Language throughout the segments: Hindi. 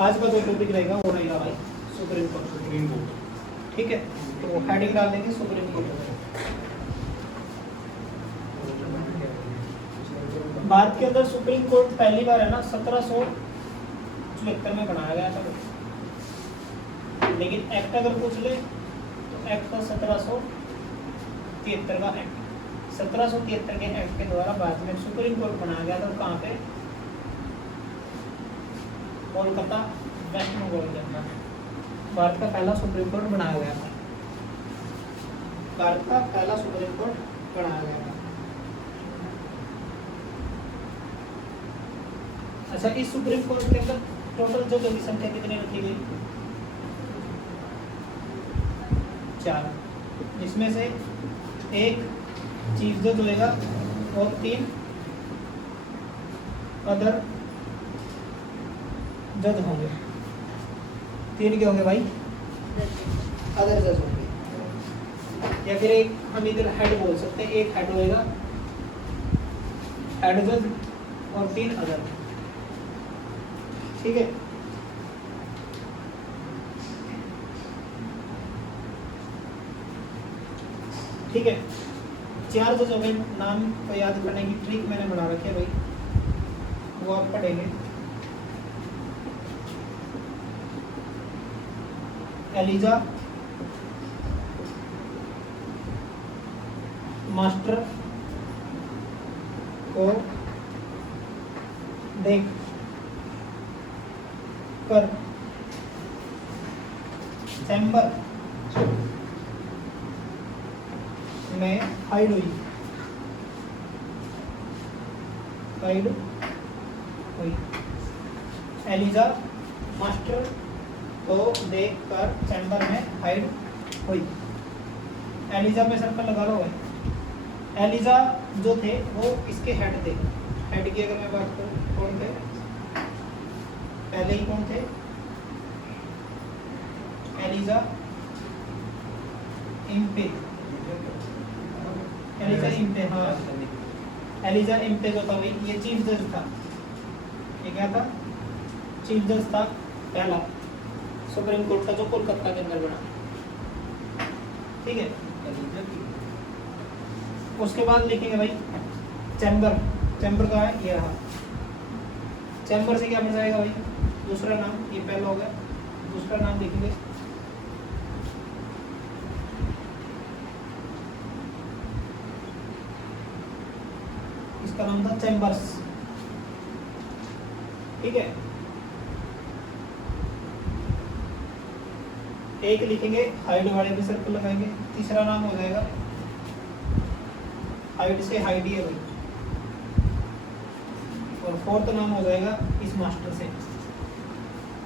आज का जो टॉपिक रहेगा वो रहेगा भाई सुप्रीम कोर्ट। ठीक है, तो हेडिंग डाल देंगे सुप्रीम कोर्ट। भारत के अंदर सुप्रीम कोर्ट पहली बार है ना 1774 में बनाया गया था, लेकिन एक्ट अगर पूछ ले तो एक्ट था 1773 का एक्ट। 1773 के एक्ट के द्वारा भारत में सुप्रीम कोर्ट बनाया गया था। कहाँ पे? कोलकाता, वेस्ट बंगाल के अंदर भारत का पहला सुप्रीम कोर्ट बनाया गया था। भारत का पहला सुप्रीम कोर्ट बनाया गया था। अच्छा, इस सुप्रीम कोर्ट के अंदर टोटल जजों की संख्या कितनी रखी गई? 4, जिसमें से एक चीफ जज होएगा और 3 अदर जज होंगे। 3 क्या होंगे भाई? अदर जज होंगे, या फिर एक हम इधर हेड बोल सकते हैं। एक हेड होएगा, हेड जज, और 3 अदर। ठीक है, ठीक है। 4 जजों के नाम को याद करने की ट्रिक मैंने बना रखी है भाई, वो आप पढ़ेंगे। एलिजा मास्टर को देख कर चैम्बर में हाइड हुई। एलिजा मास्टर को देख कर चैम्बर में हाइड हुई। एलिजा में सर्कल लगा लो भाई। एलिजा जो थे वो इसके हेड थे। हेड की अगर मैं बात करूँ, कौन थे? पहले ही कौन थे? Elijah Impey. एलिजा इम्पे, हाँ, एलिजा इम्पे जो था भाई, ये चीफ जज था। ये क्या था? चीफ जज था पहला सुप्रीम कोर्ट का, जो कोलकाता के अंदर बना। ठीक है, उसके बाद लिखेंगे भाई चैम्बर। चैम्बर का है ये रहा। चैम्बर से क्या बन जाएगा भाई? दूसरा नाम, ये पहला हो गया, दूसरा नाम लिखेंगे इसका नाम था चैम्बर्स। ठीक है, एक लिखेंगे, हाइड वाले भी सर्कल लगाएंगे। तीसरा नाम हो जाएगा, हाइड से हाइड ही है भाई, और फोर्थ नाम हो जाएगा इस मास्टर से,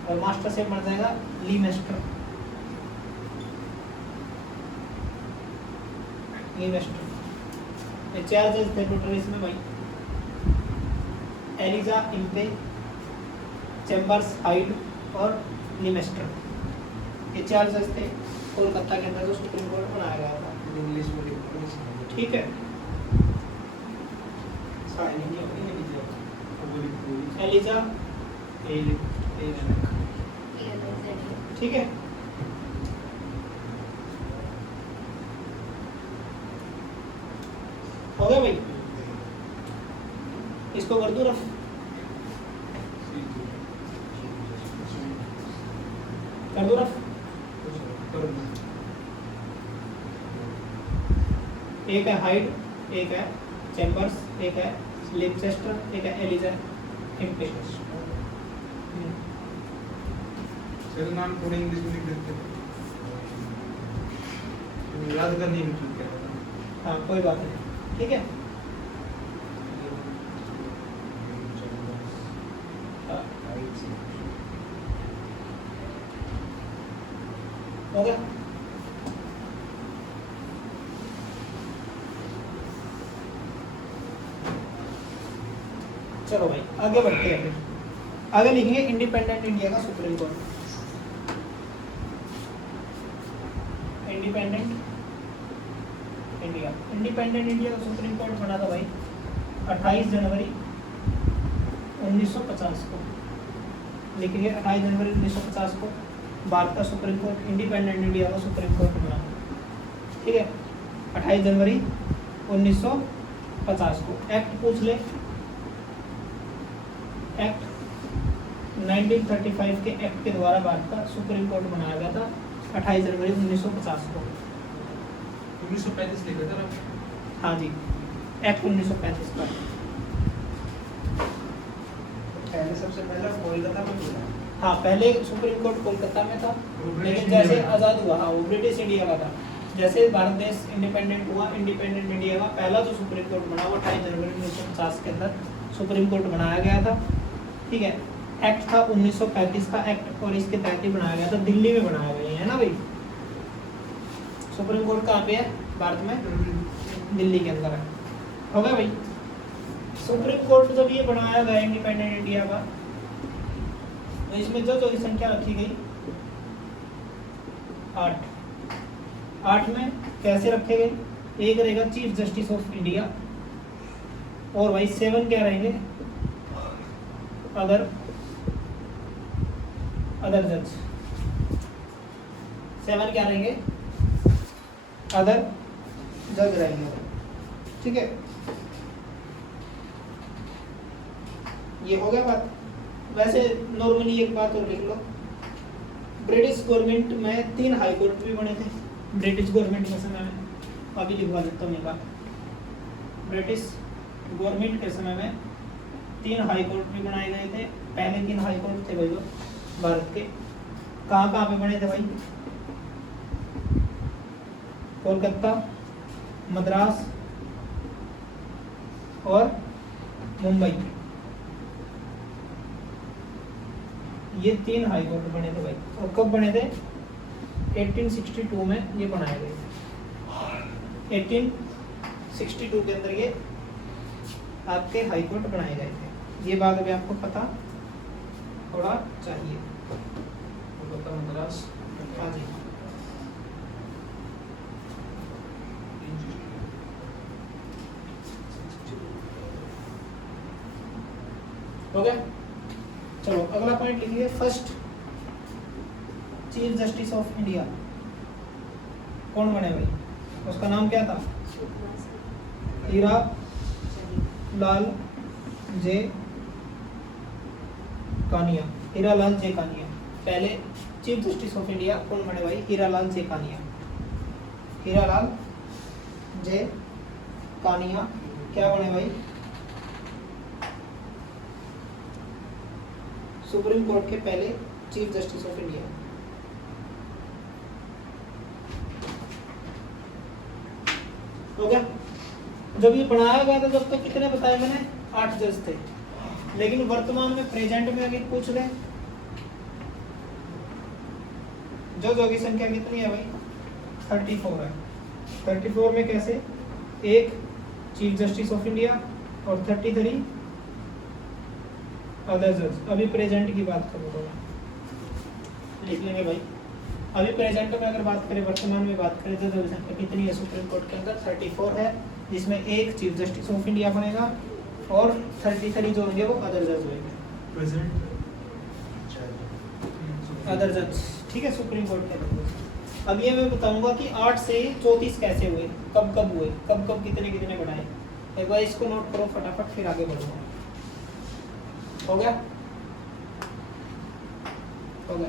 और मास्टर से बन जाएगा ली मास्टर। ली मास्टर, ये 4 जज थे टोटल इसमें भाई। एलिजा इम्पे, चैम्बर्स, हाइड और ली मास्टर, ये 4 जज थे कोलकाता के अंदर जो सुप्रीम कोर्ट बनाया गया था। इंग्लिश में। ठीक है, एलिजा, ठीक है। हो गया भाई, इसको कर दूं रफ। कर दूं रफ। एक है हाइड, एक है चैम्बर्स, एक है लिंचेस्टर, एक है एलिजा इम्पे। सर नाम थोड़े इंग्लिश में लिख देते हैं, याद करनी है मुझे क्या। हाँ, कोई बात नहीं, ठीक है। हो गया। चलो भाई आगे बढ़ते हैं। फिर आगे लिखेंगे इंडिपेंडेंट इंडिया का supreme court. Independent India, independent India का सुप्रीम कोर्ट बना था भाई 28 जनवरी 1950 को। लिखेंगे 28 जनवरी 1950 को भारत का सुप्रीम कोर्ट, इंडिपेंडेंट इंडिया का सुप्रीम कोर्ट बना। ठीक है, 28 जनवरी 1950 को। एक्ट पूछ ले, एक्ट 1935 के एक्ट के द्वारा भारत का सुप्रीम कोर्ट बनाया गया था 28 जनवरी 1950 को। 1935 लिखा था ना? हाँ जी, एक्ट 1935 का। पहले सबसे पहला कोलकाता में हुआ। हाँ, पहले सुप्रीम कोर्ट कोलकाता में था, लेकिन जैसे आज़ाद हुआ, हाँ, वो ब्रिटिश इंडिया का था। जैसे भारत देश इंडिपेंडेंट हुआ, इंडिपेंडेंट इंडिया का पहला जो सुप्रीम कोर्ट बना वो 28 जनवरी 1950 के अंदर सुप्रीम कोर्ट बनाया गया था। ठीक है, एक्ट था 1935 का एक्ट, और इसके तहत ही बनाया गया था। दिल्ली में बनाया गया है ना भाई। सुप्रीम कोर्ट कहाँ पे है भारत में? दिल्ली के अंदर है। हो गया भाई। सुप्रीम कोर्ट जब ये बनाया गया इंडिपेंडेंट इंडिया का, तो इसमें जजों की संख्या रखी गई 8। 8 में कैसे रखे गए? एक रहेगा चीफ जस्टिस ऑफ इंडिया, और भाई 7 क्या रहेंगे? अदर जज। 7 क्या रहेंगे? अदर जज रहेंगे। ठीक है, ये हो गया बात। वैसे नॉर्मली एक बात और लिख लो, ब्रिटिश गवर्नमेंट में 3 हाई कोर्ट भी बने थे ब्रिटिश गवर्नमेंट के समय में। अभी लिखवा देता हूँ ये बात। ब्रिटिश गवर्नमेंट के समय में 3 हाई कोर्ट भी बनाए गए थे। पहले 3 हाई कोर्ट थे भाई लोग भारत के। कहाँ कहाँ पे बने थे भाई? कोलकाता, मद्रास और मुंबई। ये 3 हाई कोर्ट बने थे भाई। और कब बने थे? 1862 में ये बनाए गए थे। 1862 के अंदर ये आपके हाई कोर्ट बनाए गए थे। ये बात अभी आपको पता थोड़ा चाहिए। कोलकाता, मद्रास। हाँ जी। हो गया। चलो अगला पॉइंट लिखिए। First chief justice of India कौन बने भाई? उसका नाम क्या था? हीरा लाल जे कानिया। हीरा लाल जे कानिया पहले चीफ जस्टिस ऑफ इंडिया कौन बने भाई? हीरा लाल जे कानिया। हीरा लाल जे कानिया क्या बने भाई? सुप्रीम कोर्ट के पहले चीफ जस्टिस ऑफ इंडिया। हो गया। जब ये बनाया गया था तब तो कितने बताए मैंने? 8 जज थे। लेकिन वर्तमान में प्रेजेंट में अगर पूछ रहे जजों की संख्या कितनी है भाई? 34 है। 34 में कैसे? एक चीफ जस्टिस ऑफ इंडिया और 33 अदर जज। अभी प्रेजेंट की बात करूँ तो लिख लेंगे भाई। अभी प्रेजेंट में अगर बात करें, वर्तमान में बात करें, जजों की संख्या कितनी है सुप्रीम कोर्ट के अंदर? 34 है, जिसमें एक चीफ जस्टिस ऑफ इंडिया बनेगा और 33 जो होंगे वो अदर जज होंगे। प्रेजेंट अदर जज। ठीक है, सुप्रीम कोर्ट के अंदर। अब ये मैं बताऊंगा कि 8 से 34 कैसे हुए, कब कब हुए, कब कब कितने कितने बढ़ाए। एक बार इसको नोट करो फटाफट, फिर आगे बढ़ूंगा। हो गया? हो गया।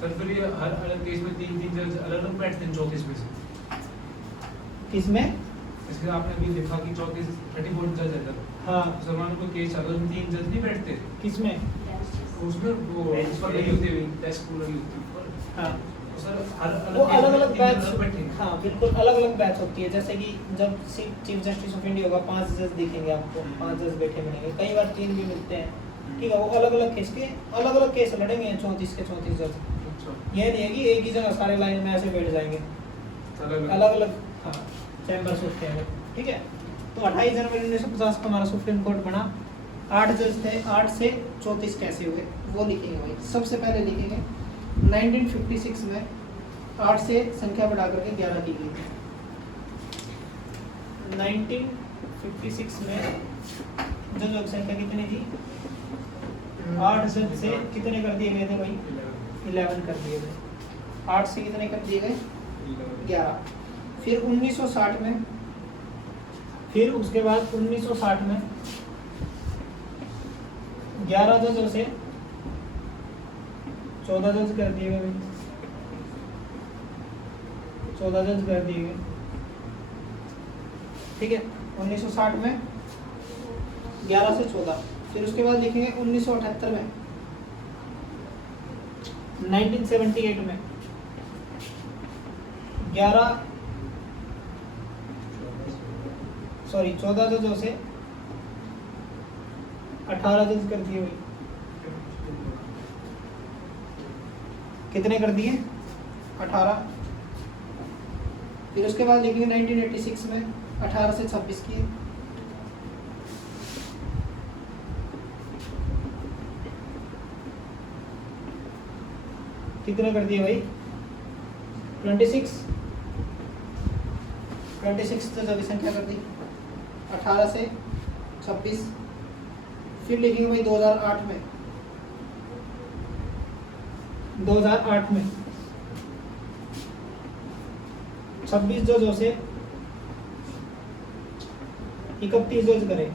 सर फिर ये हर अलग केस में 3 जज अलग अलग बैठते हैं 34 में से। किसमें? इसलिए आपने अभी देखा कि 34 जज है। हाँ। मुसलमानों को केस अगर 3 जज नहीं बैठते किसमें? उसमें वो उस पर लगी होती है, टेस्ट पूल लगी होती है ऊपर। हाँ, तो सर हर वो अलग अलग तीन बैच। जज बैठेंगे। हाँ बिल्कुल, अलग अलग बैच होती है। जैसे कि जब चीफ जस्टिस ऑफ इंडिया होगा 5 जज दिखेंगे आपको, 5 जज बैठे मिलेंगे। कई बार 3 भी मिलते हैं। ठीक है, वो अलग अलग केस के अलग अलग केस लड़ेंगे 34 के 34 जज। ये नहीं है कि एक ही जगह सारे लाइन में ऐसे बैठ जाएंगे, अलग अलग हाँ चैम्बर्स होते हैं। ठीक है, तो 28 जनवरी 1950 को हमारा सुप्रीम कोर्ट बना। 8 जज थे। 8 से 34 कैसे हुए वो लिखेंगे भाई। सबसे पहले लिखेंगे 1956 में 8 से संख्या बढ़ा करके 11 की गई थी। 1956 में जजों की संख्या कितनी थी? 8 से कितने कर दिए गए थे भाई? 11 कर दिए गए। 8 से कितने कर दिए गए? 11। फिर 1960 में, फिर उसके बाद 1960 में 11 जजों से 14 जज कर दिए गए। 14 जज कर दिए गए, ठीक है। 1960 में 11 से 14। फिर उसके बाद लिखेंगे 1978 में, 1978 में 14 जजों से 18 जज कर दिए भाई। कितने कर दिए? 18। फिर उसके बाद लिखेंगे 1986 में 18 से 26 किए। कितने कर दिए भाई? 26 तो जब संख्या कर दी 18 से 26। फिर लिखेंगे भाई 2008 में 26 जजों से 31 जज करे।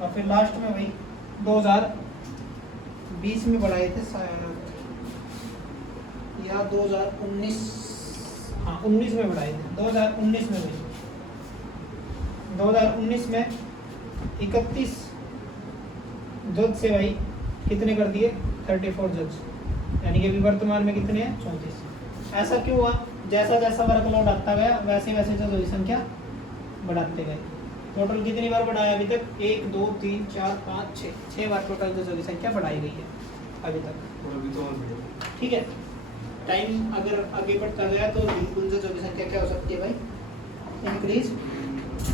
और फिर लास्ट में भाई 2020 में बढ़ाए थे शायद, या 2019, हाँ 19 में बढ़ाए थे। 2019 में भाई 2019 में 31 जज से भाई कितने कर दिए? 34 जज, यानी कि अभी वर्तमान में कितने हैं? 34। ऐसा क्यों हुआ? जैसा जैसा वर्कलोड आता गया वैसे वैसे जजों की संख्या बढ़ाते गए। टोटल कितनी बार बढ़ाया अभी तक? 1 2 3 4 5 6 बार टोटल जजों की संख्या बढ़ाई गई है अभी तक, ठीक है। टाइम अगर आगे बढ़ता गया तो बिल्कुल जजों की संख्या क्या हो सकती है भाई? इंक्रीज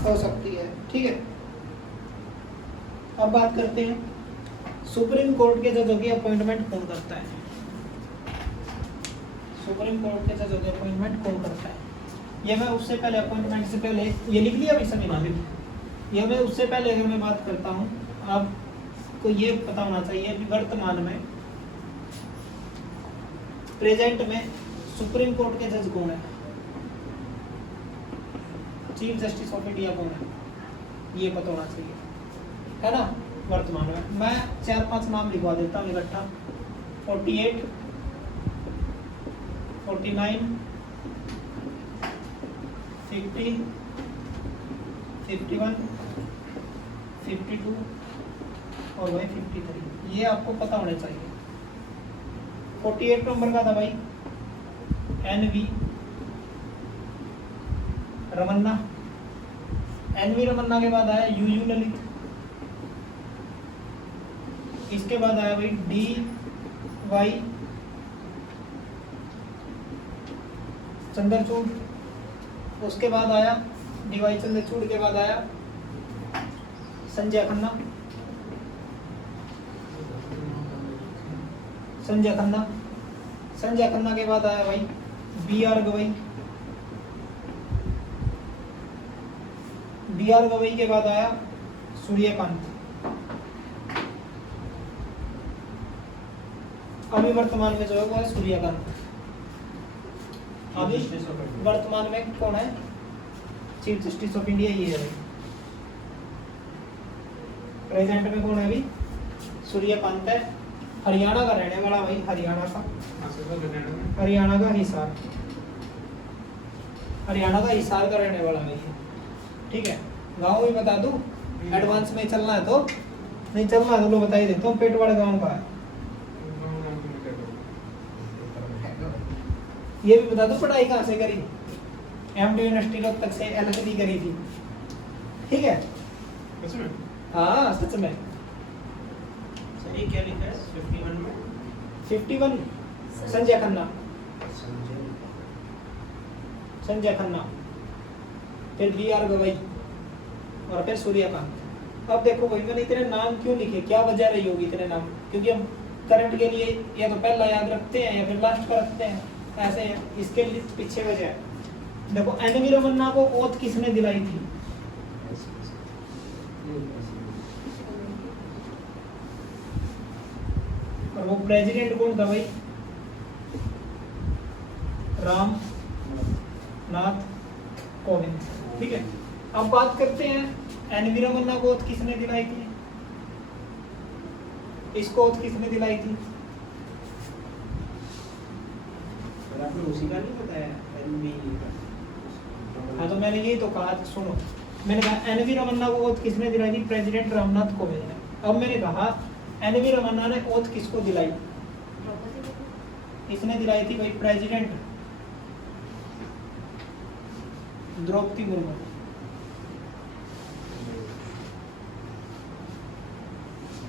हो सकती है, ठीक है। अब बात करते हैं सुप्रीम कोर्ट के जजों की अपॉइंटमेंट कौन करता है? सुप्रीम कोर्ट के जजों की अपॉइंटमेंट कौन करता है? ये मैं उससे पहले अपॉइंटमेंट से पहले ये लिख लिया भाई सभी ने? ये मैं उससे पहले अगर मैं बात करता हूँ, आपको ये पता होना चाहिए कि वर्तमान में प्रेजेंट में सुप्रीम कोर्ट के जज कौन है? चीफ जस्टिस ऑफ इंडिया कौन है? ये पता होना चाहिए, है ना। वर्तमान में मैं 4-5 नाम लिखवा देता हूँ इकट्ठा। 48, 49, 50, 51, 52 और वही 53। ये आपको पता होना चाहिए। 48 नंबर का था भाई एनवी रमन्ना। एनवी रमन्ना के बाद आया यूयू ललित। इसके बाद आया भाई डी वाई चंद्रचूड़। उसके बाद आया डी वाई चंद्रचूड़ के बाद आया संजय खन्ना। संजय खन्ना के बाद आया भाई बी आर गवई के बाद आया सूर्यकांत। अभी वर्तमान में जो है वो है सूर्यकांत। अभी वर्तमान में कौन है? चीफ जस्टिस ऑफ इंडिया ये है। प्रेजेंट में कौन है अभी? सूर्यकांत है। हरियाणा का रहने वाला भाई, हरियाणा का हिसार का रहने वाला भाई, ठीक है। गाँव भी बता दूं एडवांस में चलना है तो, नहीं चलना है तो लो बता ही देता हूँ। पेटवाड़ गाँव का है। ये भी बता दो पढ़ाई कहाँ से करी? एमडी यूनिवर्सिटी रोहतक से एलएलबी करी थी, ठीक है। हाँ सच में। सही क्या लिखा है 51 में? 51 संजय खन्ना, फिर बी आर गवई और फिर सूर्यकांत। अब देखो भाई मैंने इतने नाम क्यों लिखे, क्या वजह रही होगी इतने नाम? क्योंकि हम करंट के लिए या तो पहला याद रखते हैं या फिर लास्ट का रखते हैं, ऐसे है। इसके लिए पीछे वजह है। देखो एनवी रमन्ना को ओथ किसने दिलाई थी? और वो प्रेसिडेंट कौन था भाई? राम नाथ कोविंद। ठीक है, अब बात करते हैं एनवी रमन्ना को ओथ किसने दिलाई थी? इसको ओथ किसने दिलाई थी? और आपने उसी का नहीं बताया एनवी हाँ तो मैंने यही तो कहा, सुनो, मैंने कहा एनवी रमन्ना को ओथ किसने दिलाई थी? प्रेसिडेंट रामनाथ कोविंद ने। अब मैंने कहा एनवी रमन्ना ने ओथ किसको दिलाई? इसने दिलाई थी भाई प्रेसिडेंट द्रौपदी मुर्मू।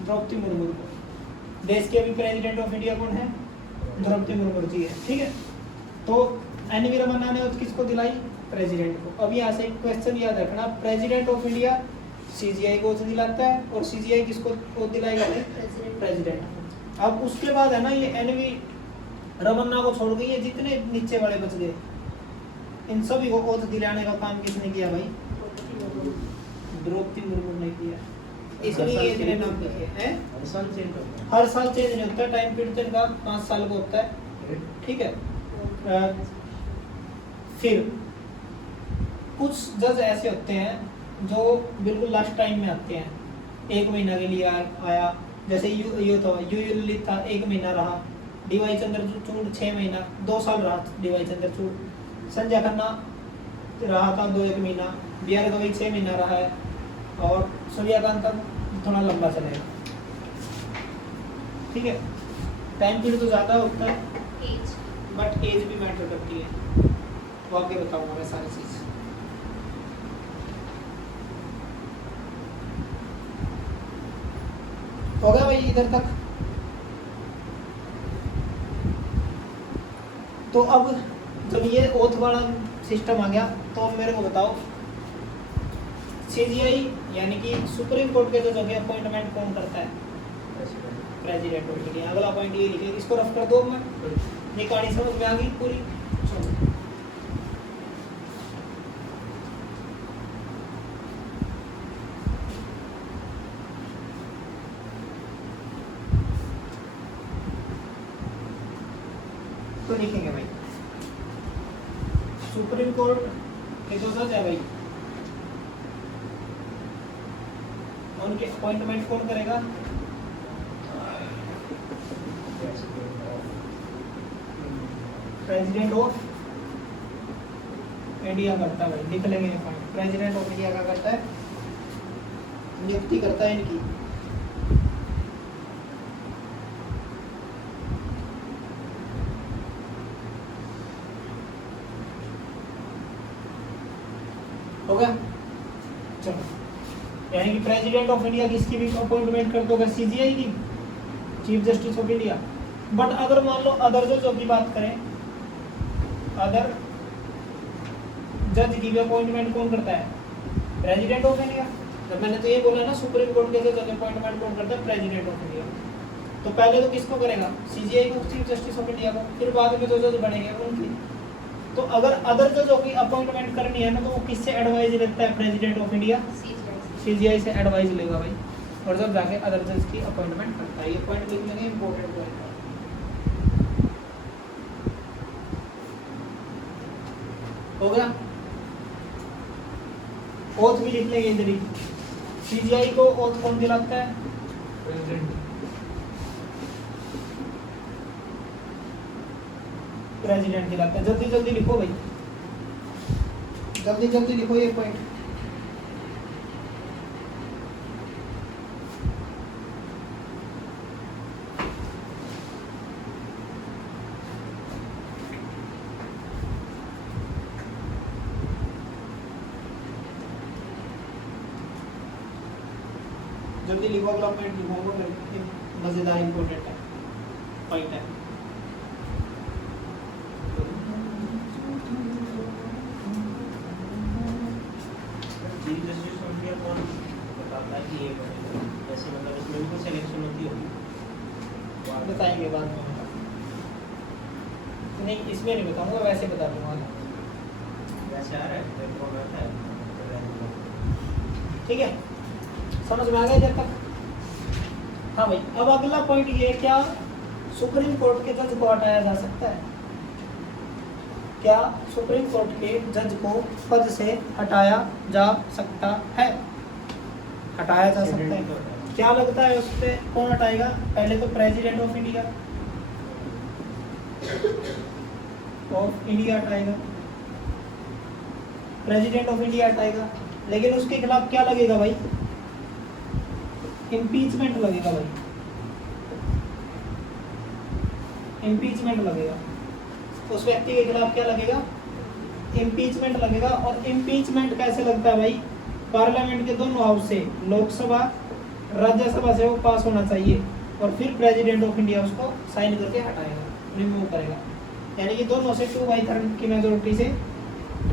द्रौपदी मुर्मू को। देश के अभी प्रेसिडेंट ऑफ इंडिया कौन है? द्रौपदी मुर्मू जी है। ठीक है, तो एनवी रमन्ना ने ओथ किसको दिलाई? प्रेसिडेंट को। अब यहाँ से एक क्वेश्चन याद रखना, प्रेसिडेंट ऑफ इंडिया सीजीआई को ओथ दिलाता है और सीजीआई किसको ओथ दिलाएगा? प्रेसिडेंट। अब उसके बाद है ना ये एनवी रमन्ना को छोड़ के ये जितने नीचे वाले बच गए इन सभी को ओथ दिलाने का काम किसने किया भाई? द्रौपदी मुर्मू ने किया। इसलिए ये इतने नाम लिखे हैं। हर साल चेंज होता है। हर साल चेंज नहीं होता, टाइम पीरियड तो इनका 5 साल का होता है। ठीक है, फिर कुछ जज ऐसे होते हैं जो बिल्कुल लास्ट टाइम में आते हैं, 1 महीना के लिए आया, जैसे यू ललित था 1 महीना रहा, डीवाई चंद्रचूड़ 6 महीना, 2 साल रहा डीवाई चंद्रचूड़, संजय खन्ना रहा था 2-1 महीना, बी आर गवई 6 महीना रहा है, और सूर्यकांत तक थोड़ा लंबा चलेगा। ठीक है, टाइम पीरियड तो ज़्यादा होता है बट एज भी मैटर करती है, वो आगे बताऊंगा मैं सारी चीज़। हो गया भाई इधर तक? तो अब जब ये ओथ वाला सिस्टम आ गया तो अब मेरे को बताओ सीजीआई यानी कि सुप्रीम कोर्ट के जो है अपॉइंटमेंट कौन करता है? President of India. अगला पॉइंट ये लिखे, इसको रफ कर दो। मैं ये कहानी समझ में आ गई पूरी? चलो तो लिखेंगे भाई सुप्रीम कोर्ट के जो जज है भाई उनके अपॉइंटमेंट कौन करेगा? प्रेसिडेंट ऑफ इंडिया करता है भाई, लिख लेंगे ये पॉइंट। प्रेसिडेंट ऑफ इंडिया क्या करता है? नियुक्ति करता है इनकी। हो गया? चलो, यानी कि प्रेसिडेंट ऑफ इंडिया किसकी भी अपॉइंटमेंट कर दोगे? सीजीआई की, chief justice of India. But अगर मान लो अदर जजों की बात करें, अदर जज की भी अपॉइंटमेंट कौन करता है? President of India. जब मैंने तो ये बोला ना सुप्रीम कोर्ट के जज अपॉइंटमेंट कौन करता है? President of India. तो पहले तो किसको करेगा? सीजीआई को, चीफ जस्टिस ऑफ इंडिया को, फिर बाद में जो जज बनेंगे उनकी। तो अगर अदर जजों की अपॉइंटमेंट करनी है ना तो वो किससे एडवाइस लेता है? प्रेसिडेंट ऑफ इंडिया सीजीआई से एडवाइस लेगा भाई, और जब जाके अदर जज की अपॉइंटमेंट करता है। ये पॉइंट लिख लेंगे, इंपॉर्टेंट पॉइंट है। हो गया? ओथ भी लिख लेंगे इधर ही। सीजीआई को ओथ कौन दिलाता है? प्रेसिडेंट। प्रेसिडेंट दिलाता है। जल्दी जल्दी लिखो भाई, जल्दी जल्दी लिखो ये पॉइंट। जल्दी लिखो, अगला पॉइंट लिखूंगा, मजेदार इंपॉर्टेंट है पॉइंट है। चीफ जस्टिस ऑफ इंडिया कौन बताता है कि ये बनेगा? जैसे मतलब इसमें भी कोई सिलेक्शन होती होगी? बताएंगे बाद में। नहीं, इसमें नहीं बताऊंगा, वैसे बता दूंगा। वैसे आ रहा है कौन आता है? ठीक है, समझ में आ गया जब तक? हाँ भाई, अब अगला पॉइंट ये क्या सुप्रीम कोर्ट के जज को हटाया जा सकता है? क्या सुप्रीम कोर्ट के जज को पद से हटाया जा सकता है? हटाया जा सकता है। क्या लगता है उस पे कौन हटाएगा? पहले तो प्रेसिडेंट ऑफ इंडिया हटाएगा, प्रेसिडेंट ऑफ इंडिया हटाएगा, लेकिन उसके खिलाफ क्या लगेगा भाई? इम्पीचमेंट लगेगा भाई, इम्पीचमेंट लगेगा। उस व्यक्ति के खिलाफ क्या लगेगा? इम्पीचमेंट लगेगा। और इम्पीचमेंट कैसे लगता है भाई? पार्लियामेंट के दोनों हाउस से, लोकसभा राज्यसभा से वो पास होना चाहिए और फिर प्रेसिडेंट ऑफ इंडिया उसको साइन करके हटाएगा, रिमूव करेगा। यानी कि दोनों से 2/3 की मेजोरिटी से,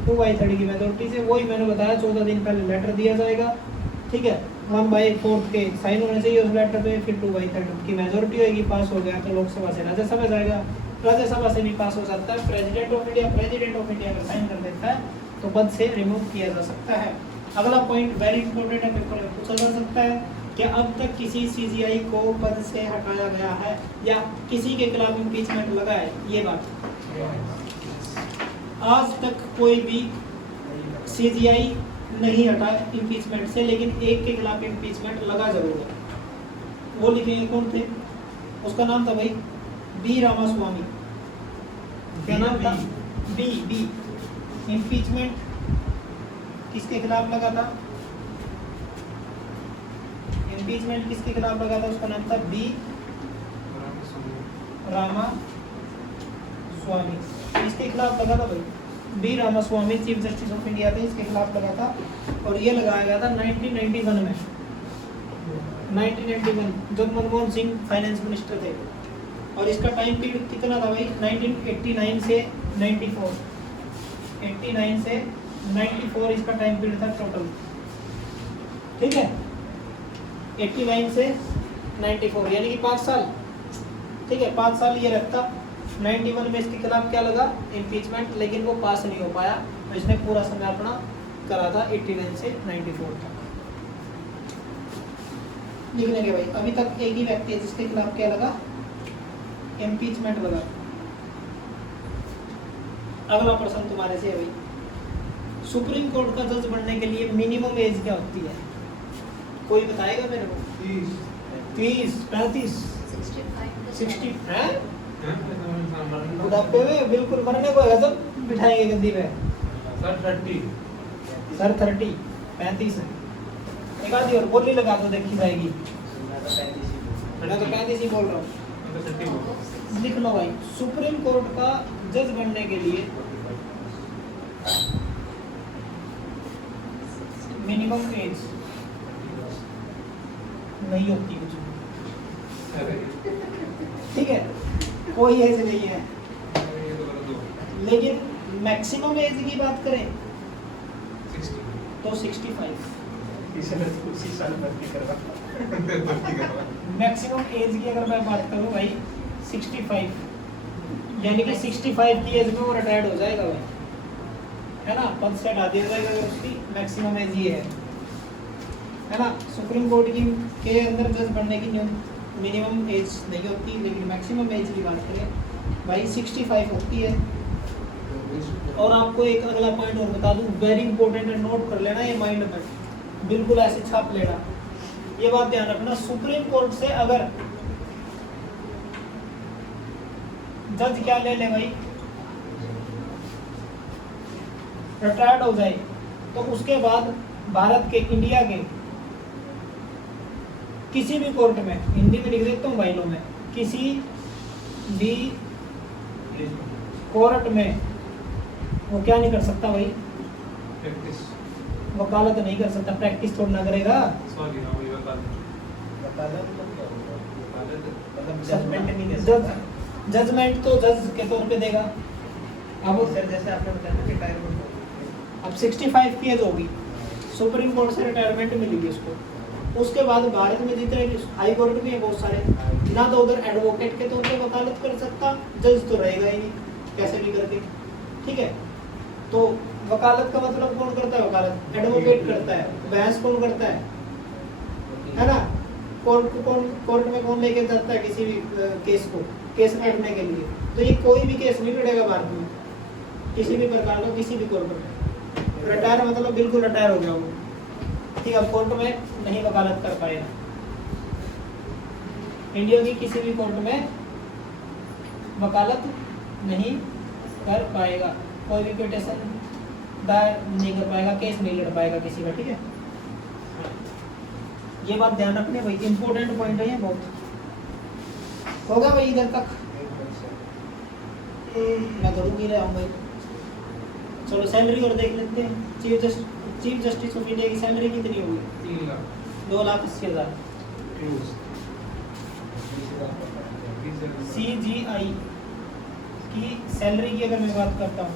2/3 की मेजोरिटी से, वही मैंने बताया 14 दिन पहले लेटर दिया जाएगा, ठीक है। 1/4 के साइन होने चाहिए उस लेटर पे, फिर 2/3 की मेजोरिटी होगी, पास हो गया तो लोकसभा से राज्यसभा जाएगा, राज्यसभा से भी पास हो सकता है। प्रेसिडेंट ऑफ इंडिया अगर साइन कर देता है तो पद से रिमूव किया जा सकता है। अगला पॉइंट वेरी इंपॉर्टेंट है, पेपर में पूछा जा सकता है कि अब तक किसी सीजीआई को पद से हटाया गया है या किसी के खिलाफ इम्पीचमेंट लगा है? ये बात, आज तक कोई भी सीजीआई नहीं हटा इम्पीचमेंट से, लेकिन एक के खिलाफ इम्पीचमेंट लगा जरूर है। वो लिखेंगे कौन थे? उसका नाम था भाई बी रामास्वामी। क्या नाम था? बी। इम्पीचमेंट किसके खिलाफ लगा था? इम्पीचमेंट किसके खिलाफ लगा था? उसका नाम था बी रामास्वामी। इसके खिलाफ लगा था भाई, B Ramaswamy chief justice of India थे, इसके खिलाफ लगा था। और ये लगाया गया था 1991 में, 1991 जब मनमोहन सिंह फाइनेंस मिनिस्टर थे। और इसका टाइम पीरियड कितना था भाई? 1989 से 94, 89 से 94 इसका टाइम पीरियड था टोटल, ठीक है। 89 से 94 यानी कि 5 साल, ठीक है, 5 साल ये रखता। 91 में इसके खिलाफ क्या लगा? इम्पीचमेंट, लेकिन वो पास नहीं हो पाया, तो इसने पूरा समय अपना करा था 89 से 94 तक। लिख लेंगे भाई, अभी तक एक ही व्यक्ति है जिसके खिलाफ क्या लगा? इम्पीचमेंट लगा। अगला प्रश्न तुम्हारे से है भाई, सुप्रीम कोर्ट का जज बनने के लिए मिनिमम एज क्या होती है? कोई बताएगा मेरे को? 30, 35, 60 है? बुढ़ापे में बिल्कुल मरने को है, जब बिठाएंगे गद्दी पे। सर 30, 35 है। एक आधी और बोली लगा दो, देखी जाएगी। मैं तो 35 ही बोल रहा हूँ। लिख लो भाई, सुप्रीम कोर्ट का जज बनने के लिए मिनिमम एज नहीं होती कुछ, ठीक है, कोई एज नहीं है। लेकिन मैक्सिमम एज की बात करें तो 65। मैक्सिमम एज की अगर मैं बात करूं भाई 65, यानी कि 65 की एज में वो रिटायर्ड हो जाएगा भाई, है ना, पद से हटा दिया जाएगा अगर उसकी मैक्सिमम एज ये है ना। सुप्रीम कोर्ट की के अंदर जज बनने की मिनिमम एज नहीं होती, लेकिन मैक्सिमम एज की बात करें भाई 65 होती है। और आपको एक अगला पॉइंट और बता दूं, वेरी इंपॉर्टेंट है, नोट कर लेना ये माइंड में, बिल्कुल ऐसे छाप लेना, ये बात ध्यान रखना। सुप्रीम कोर्ट से अगर जज क्या ले भाई, रिटायर्ड हो जाए, तो उसके बाद भारत के, इंडिया के किसी भी कोर्ट में, हिंदी में लिख देता हूँ भाइयों में, किसी भी कोर्ट में वो क्या नहीं कर सकता भाई? वकालत नहीं कर सकता, प्रैक्टिस थोड़ा ना करेगा। जजमेंट तो जज के तौर पे देगा। अब सर जैसे आपने बताया रिटायरमेंट, अब 65 की एज होगी, सुप्रीम कोर्ट से रिटायरमेंट मिलेगी उसको। उसके बाद भारत में जितने हाई कोर्ट भी है बहुत सारे, ना तो उधर एडवोकेट के तौर पे वकालत कर सकता, जज तो रहेगा ही नहीं कैसे भी करके, ठीक है। तो वकालत का मतलब कौन करता है? वकालत एडवोकेट करता है। बहस कौन करता है ना? कोर्ट में कौन लेके जाता है किसी भी केस को, केस लड़ने के लिए? तो ये कोई भी केस नहीं लड़ेगा भारत में किसी भी प्रकार का, किसी भी कोर्ट में। रिटायर मतलब बिल्कुल रिटायर हो गया वो, ठीक है, कोर्ट में नहीं वकालत कर पाएगा। इंडिया की किसी भी कोर्ट में वकालत नहीं कर पाएगा, कोई भी पिटीशन दायर नहीं कर पाएगा, केस नहीं लड़ पाएगा किसी का, ठीक है। ये बात ध्यान रखने भाई, इंपॉर्टेंट पॉइंट है ये बहुत। होगा भाई इधर तक? मैं करूँगी रहा हूँ भाई। चलो सैलरी और देख लेते हैं। चीफ जस्टिस ऑफ इंडिया की सैलरी कितनी होगी? 3 लाख 2,80,000। CGI की सैलरी की अगर मैं बात करता हूँ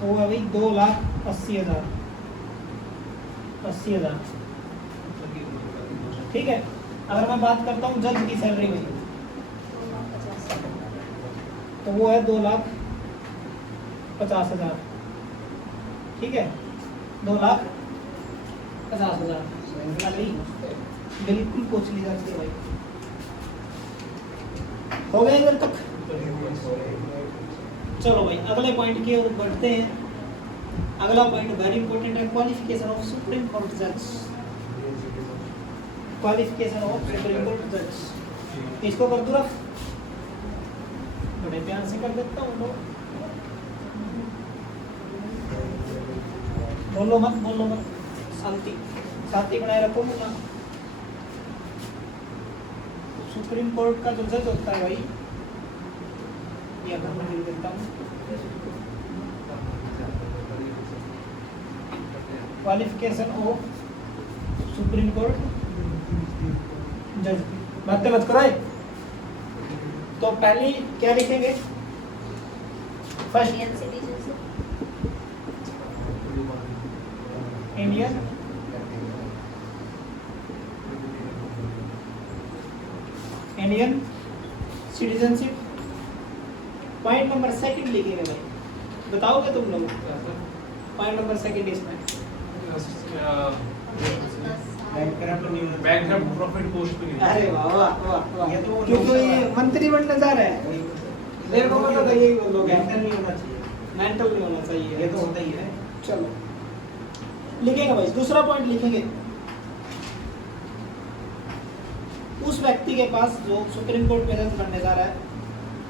तो वो है भाई 2,80,000। 80,000, ठीक है। अगर मैं बात करता हूँ जज की सैलरी में तो वो है 2,50,000, ठीक है, 2,50,000। बिल्कुल पूछ ली जाती है भाई। हो गया इधर तक? चलो भाई अगले पॉइंट की ओर बढ़ते हैं। अगला पॉइंट वेरी इंपॉर्टेंट है, क्वालिफिकेशन ऑफ सुप्रीम कोर्ट जज। क्वालिफिकेशन ऑफ सुप्रीम कोर्ट जज, इसको कर दूँ रफ, बड़े प्यार से कर देता हूँ। बोलो मत शांति शांति बनाए रखो मुन्ना। सुप्रीम कोर्ट का जो जज होता है भाई, ये अगर मैं लिख देता हूँ, क्वालिफिकेशन ऑफ सुप्रीम कोर्ट जज। बातें मत कराए। तो पहली क्या लिखेंगे? First Indian citizenship. Point number second लिखेंगे भाई, बताओगे तुम लोग? पॉइंट नंबर सेकंड इसमें बैंकरप्ट प्रॉफिट पोस्ट पे नहीं। अरे वाह वाह वाह वाह, ये तो क्योंकि ये मंत्री बनने जा रहे हैं। मेरे को पता था यही बोल लोगे, मेंटल नहीं होना चाहिए, मेंटल नहीं होना चाहिए, ये तो होता ही है। चलो लिखेंगे भाई, दूसरा पॉइंट लिखेंगे। उस व्यक्ति के पास जो सुप्रीम कोर्ट में जज बनने जा रहा है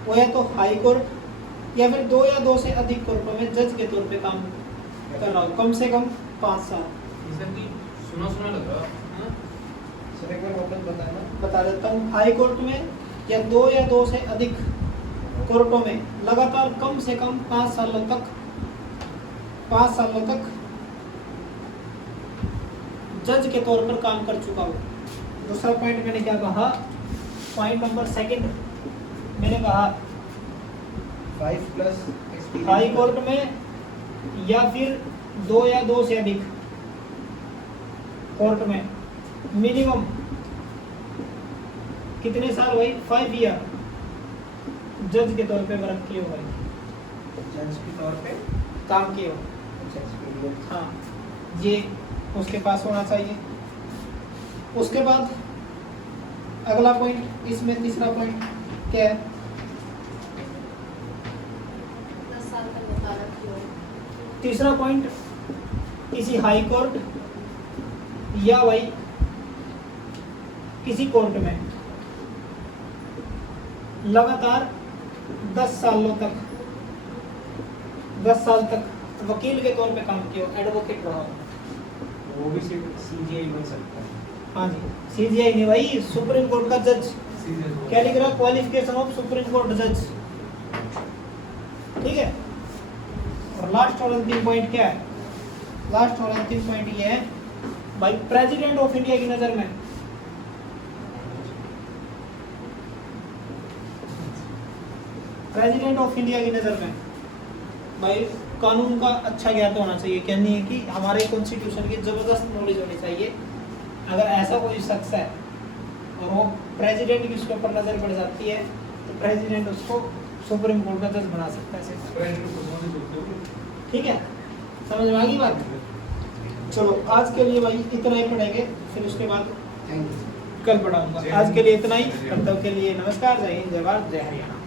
वो या तो हाई कोर्ट या फिर 2 या 2 से अधिक कोर्टों में जज के तौर पे काम कर रहा हो, कम से कम 5 साल। सुना लग रहा है। सर एक बार वापस बताना। बता देता हूँ, हाई कोर्ट में या 2 या 2 से अधिक कोर्टों में लगातार कम से कम 5 सालों तक जज के तौर पर काम कर चुका हो। दूसरा पॉइंट मैंने क्या कहा? पॉइंट नंबर सेकंड मैंने कहा 5+ हाई कोर्ट में या फिर 2 या 2 से अधिक कोर्ट में मिनिमम कितने साल भाई? 5 ईयर जज के तौर पे वर्क किए हो भाई, जज के तौर पे काम किए हो। एक्सपीरियंस। हाँ, ये उसके पास होना चाहिए। उसके बाद अगला पॉइंट, इसमें तीसरा पॉइंट क्या है? 10 साल तक वकालत की हो। तीसरा पॉइंट, किसी हाई कोर्ट या भाई किसी कोर्ट में लगातार 10 साल तक वकील के तौर पे काम किया हो, एडवोकेट रहा हो। वो भी सिर्फ सीजीआई बन सकता है। हाँ जी, सीजीआई नहीं भाई, सुप्रीम कोर्ट का जज। क्या लिख रहा? क्वालिफिकेशन ऑफ सुप्रीम कोर्ट जज, ठीक है। और लास्ट और अंतिम पॉइंट क्या है? लास्ट और अंतिम पॉइंट ये है भाई, प्रेसिडेंट ऑफ इंडिया की नजर में भाई कानून का अच्छा ज्ञात होना चाहिए। कहनी है कि हमारे कॉन्स्टिट्यूशन की जबरदस्त नॉलेज होनी चाहिए। अगर ऐसा कोई शख्स है और वो प्रेसिडेंट की उसके ऊपर नजर पड़ जाती है तो प्रेसिडेंट उसको सुप्रीम कोर्ट का जज बना सकता है, ठीक है। समझ में आ गई बात? चलो आज के लिए भाई इतना ही पढ़ेंगे, फिर उसके बाद थैंक यू। कल पढ़ाऊंगा। आज के लिए इतना ही, तब तक के लिए नमस्कार, जय हिंद, जय भारत, जय हरियाणा।